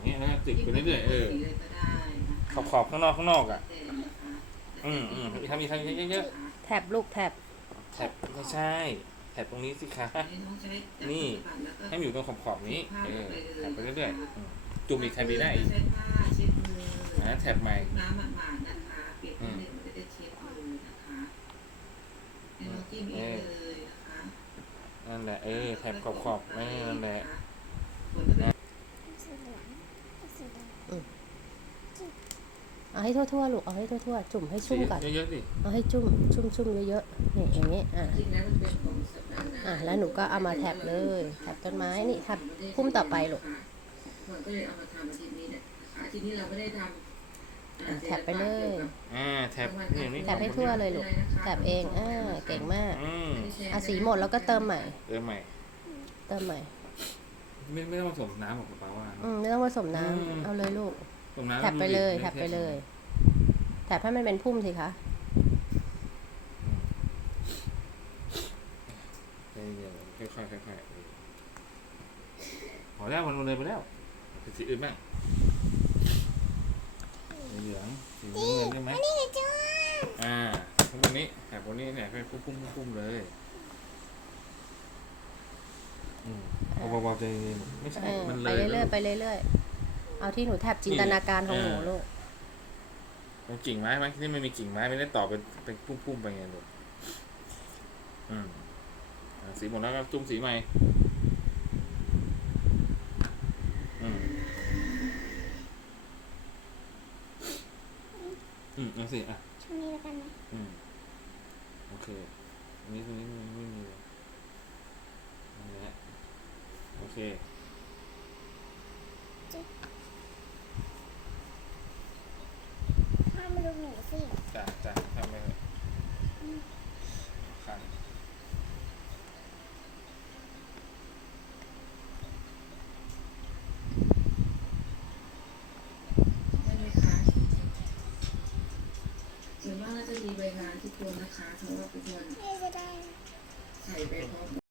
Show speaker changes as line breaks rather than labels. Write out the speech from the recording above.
อย่างเงี้ยแล้วก็ติดไปเรื่อยๆ
สีเลยก็ได้นะคะ
ขอบข้างนอกอ่ะ
แต่นะคะ
ทำเยอะ
แท็บลูกแท็บ
ๆแถบไม่ใช่แถบตรงนี้สิคะ
ให้น้องใช้จับป
นี่
ฏิบัติแล้วก็
ให้มันอยู่ตรงขอบนี้
ผ้าลงไปเลย
แถบไปเรื่อย
นะคะ
ๆจุ่มอีกใครดีได้อีก
ใช้ผ้าเช็ดมือ
แถบใหม่
น้ำหมาดๆนะคะเปียกนิดนึงมันจะได้เช็ดมือนะคะให้น้องจิ้มเองเลยนะคะ
นั่นแหละแถบขอบนั่นแหละ
เอาให้ทั่วๆลูกเอาให้ทั่วๆจุ่มให้ชุ่มก่อน
เยอะๆสิ
เอาให้ชุ่มเยอะๆนี่อย่างนี้แล้วหนูก็เอามาแท็บเลยแท็บต้นไม้นี่แท็บพุ่มต่อไปลูก
มันก็เลยเอามาทำอาทิตย์นี้เนี่ยอาทิตย์นี้เราไม่ได้ทำ
แท็บไปเลย
แถบนี่
แท็บให้ทั่วเลยลูกแท็บเองเก่งมากสีหมดแล้วก็เติมใหม่
ไม่ต้องผสมน้ำหรอกป้าว่า
ไม่ต้องผสมน้ำเอาเลยลูกแท็บไปเลยแท็บให้มันเป็นพุ่มสิคะ
ค่อยพอแล้วมันเลยไปแล้วสีอื่นบ้างเหลืองสีเงินใช่ไหมตรงนี้แถบนี้เนี่ยค่อยพุ่มเลยเบาๆใจไม่ใช่มันเลย
ไปเรื่อยเอาที่หนูแท็บจินตนาการของหนูลูก
เป็นกิ่งไม้ไหมที่ไม่มีกิ่งไม้ไม่ได้ต่อเป็นพุ่มไปไงลูกสีหมดแล้วก็จุ่มสีใหม่เอาสิ
ช่วงนี้แล้วกันนะ
โอเคตรงนี้ไม่มีนั่นแหละโอเค
ถ้ามาดูหนูสิ
จ้าทำไปเลยค่ะ
ได้ไหมคะส่วนมากเราจะมีใบงานทุกคนนะคะเพราะว่าเป็นคน
ไม่จะได้
ใส่ไปพร้อม